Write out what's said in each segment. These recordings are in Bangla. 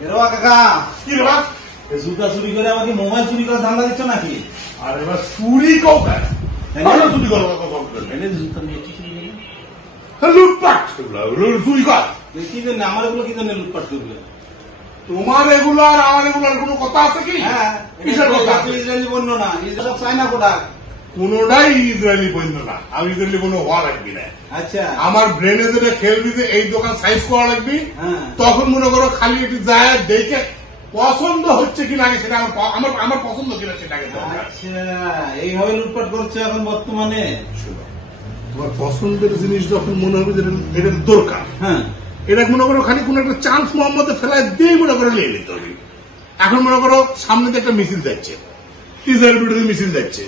কাকা কি রে বাপ, জুতা চুরি করে আমাকে মোবাইল চুরি করার ধান্দা দিচ্ছ নাকি? আর এবার চুরি কোথায়? চুরি করো জুতা নিয়ে কি চুরি করবে? লুটপাট চুরি কর। কি জন্য আমার এগুলো কি জন্য লুটপাট করবে? তোমার এগুলো আর আমার এগুলোর কোনো কথা আছে কি? হ্যাঁ, ইসরায়েলি পণ্য না, ইসরায়েল চায়না প্রোডাক্ট। কোনটাই ইসরায়েলি পণ্য না। আমি ইসরায়েলি কোনো হওয়া লাগবি না। আচ্ছা, আমার ব্রেনে যেটা খেলবি যে এই দোকান সাইজ করা লাগবি, তখন মনে করো খালি একটু যায় দেখে পছন্দ হচ্ছে কিনা আগে সেটা আমার পছন্দ কিনা সেটাকে। আচ্ছা, এইভাবে লুটপাট করছে এখন বর্তমানে। তোমার পছন্দের জিনিস যখন মনে হবে যে এটা দরকার, হ্যাঁ, এটা মনে করো খালি কোন একটা চান্স মোহাম্মদে ফেলায় দিয়ে মনে করো নিয়ে নিতে হবে। এখন মনে করো সামনে একটা মিছিল যাচ্ছে, ইসরায়েল বিরোধী মিছিল যাচ্ছে,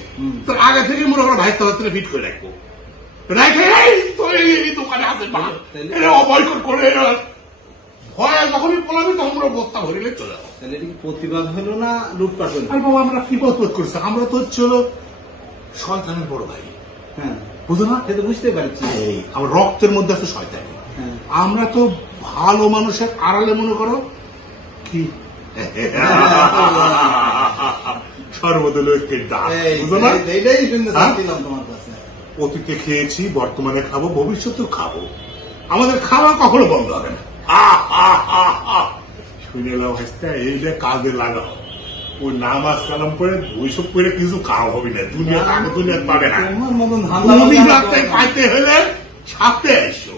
তো আগে থেকে মনে করো ভাই তলা ফিট করে রাখবো, রেখে এই দোকানে আছে বয়কট করে ভয় যখনই পলাবি তখন আমরা বস্তা ভরিলে চলে যাবো। তাহলে এটা কি প্রতিবাদ হলো না লুটপাট হলো? আর বাবা আমরা কি প্রতিবাদ করছি? আমরা তো হচ্ছে হলো শয়তানের বড় ভাই। হ্যাঁ, বুঝো না? এটা বুঝতে পারছি। আমার রক্তের মধ্যে আছে শয়তান। আমরা তো ভালো মানুষের আড়ালে মনে করো কি সর্বদলীয় ডাক, বুঝো না? এইটাই শুনতে চাচ্ছিলাম তোমার কাছে। অতীতে খেয়েছি, বর্তমানে খাবো, ভবিষ্যতেও খাবো। আমাদের খাওয়া কখনো বন্ধ হবে না। শুনে এলাম এইটা কাজে লাগাও। ওই নামাজ কালাম করে ওইসব করে কিছু খাওয়া হবে না। দুনিয়া আগে দুনিয়া পাবে না। পাইতে হলে ছাপতে এসো।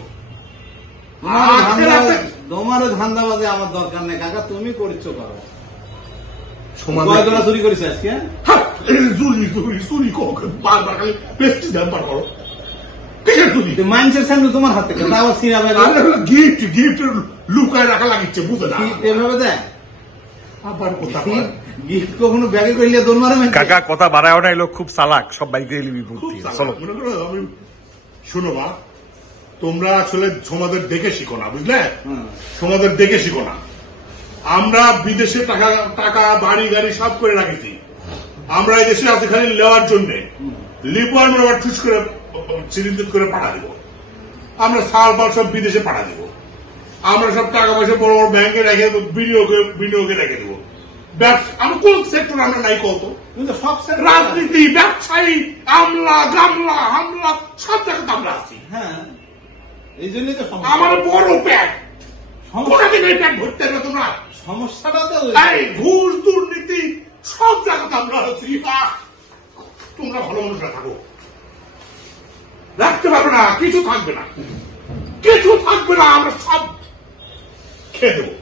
তোমারও ধান্দাবাজে আমার দরকার নেই কাকা, তুমি করছো করো। সমাজ চুরি করেছে আজকে? চুরি করো, বারবার খালি পেস্টি ব্যাপার করো। মানুষের সামনে তোমার হাতে গিফট গিফট লুকায় রাখা লাগিচ্ছে, বুঝে না? এভাবে দেয় আবার কোথাও গিফট কখনো ব্যাগে করলে দৌড় মারে? কাকা কথা বাড়ায় না, এলো খুব চালাক, সব বাইকে বুদ্ধি। চলো আমি শোনো মা, তোমরা আসলে সমাজের দেখে শিখো না, বুঝলে? সমাজের দেখে শিখো না। আমরা বিদেশে টাকা টাকা বাড়ি গাড়ি সব করে রাখেছি। আমরা এই দেশে আছি খালি নেওয়ার জন্য। লিপো আমরা ঠুস করে চিরিঞ্জিত করে পাঠা দিব। আমরা সাল পাল সব বিদেশে পাঠা দিব। আমরা সব টাকা পয়সা বড় বড় ব্যাংকে রেখে বিনিয়োগে রেখে দেবো। আমি কোন সেক্টর আমরা নাই কত? সব রাজনীতি, ব্যবসায়ী, আমলা গামলা হামলা সব জায়গাতে আমরা আছি। হ্যাঁ, এই জন্যই তো আমার বড় প্যাট, কোনদিন এই প্যাট ভরতে পারবে তোমরা? সমস্যাটা তো ঘুষ দুর্নীতি সব জায়গাতে আমরা আছি। তোমরা ভালো মানুষরা থাকো, রাখতে পারবে না, কিছু থাকবে না, কিছু থাকবে না, আমরা সব খেয়ে দেবো।